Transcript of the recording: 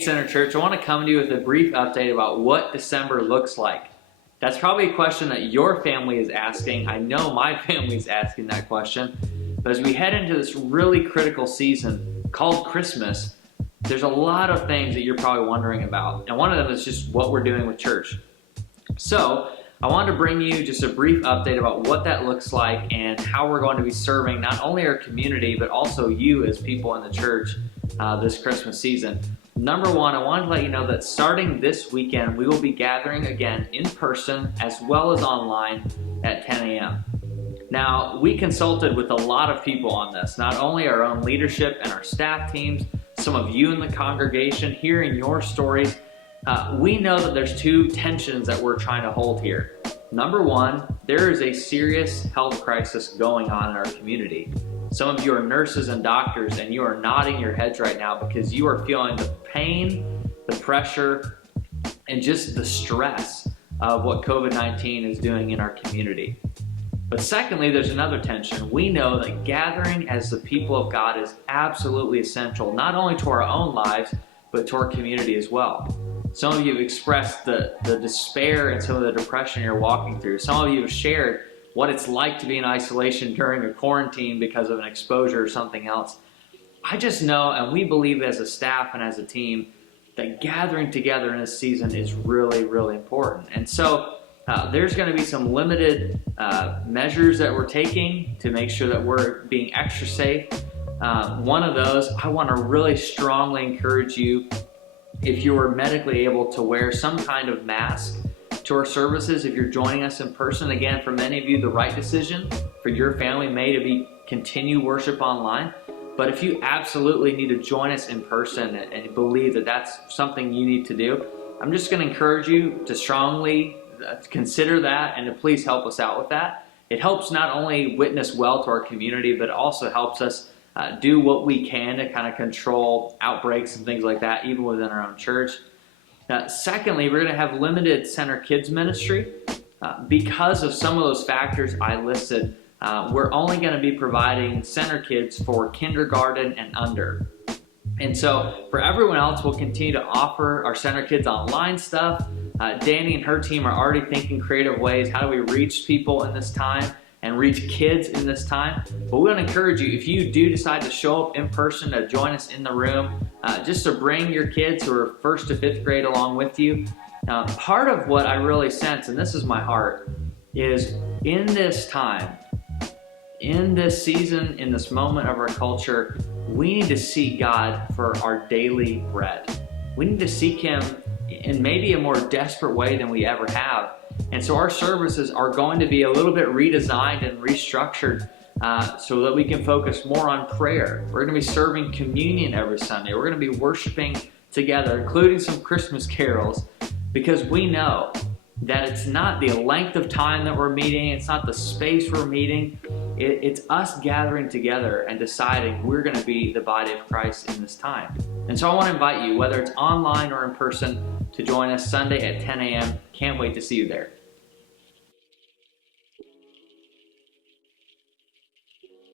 Center Church, I want to come to you with a brief update about what December looks like. That's probably a question that your family is asking. I know my family is asking that question. But as we head into this really critical season called Christmas, there's a lot of things that you're probably wondering about. And one of them is just what we're doing with church. So I wanted to bring you just a brief update about what that looks like and how we're going to be serving not only our community, but also you as people in the church this Christmas season. Number one, I wanted to let you know that starting this weekend, we will be gathering again in person as well as online at 10 a.m. Now, we consulted with a lot of people on this, not only our own leadership and our staff teams, some of you in the congregation, hearing your stories. We know that there's two tensions that we're trying to hold here. Number one, there is a serious health crisis going on in our community. Some of you are nurses and doctors, and you are nodding your heads right now because you are feeling the pain, the pressure, and just the stress of what COVID-19 is doing in our community. But secondly, there's another tension. We know that gathering as the people of God is absolutely essential, not only to our own lives, but to our community as well. Some of you have expressed the despair and some of the depression you're walking through. Some of you have shared what it's like to be in isolation during a quarantine because of an exposure or something else. I just know, and we believe as a staff and as a team, that gathering together in this season is really, really important. And so there's going to be some limited measures that we're taking to make sure that we're being extra safe. One of those, I want to really strongly encourage you, if you are medically able, to wear some kind of mask to our services. If you're joining us in person, again, for many of you, the right decision for your family may to continue worship online. But if you absolutely need to join us in person and believe that that's something you need to do, I'm just going to encourage you to strongly consider that and to please help us out with that. It helps not only witness well to our community, but it also helps us do what we can to kind of control outbreaks and things like that, even within our own church. Secondly, we're going to have limited Center Kids ministry. Because of some of those factors I listed, we're only going to be providing Center Kids for kindergarten and under. And so for everyone else, we'll continue to offer our Center Kids online stuff. Danny and her team are already thinking creative ways. How do we reach people in this time and reach kids in this time? But we want to encourage you, if you do decide to show up in person to join us in the room, just to bring your kids who are 1st to 5th grade along with you. Part of what I really sense, and this is my heart, is in this time, in this season, in this moment of our culture, we need to seek God for our daily bread. We need to seek Him in maybe a more desperate way than we ever have. And so our services are going to be a little bit redesigned and restructured so that we can focus more on prayer. We're going to be serving communion every Sunday. We're going to be worshiping together, including some Christmas carols, because we know that it's not the length of time that we're meeting, it's not the space we're meeting, it's us gathering together and deciding we're going to be the body of Christ in this time. And so I want to invite you, whether it's online or in person, to join us Sunday at 10 a.m. Can't wait to see you there.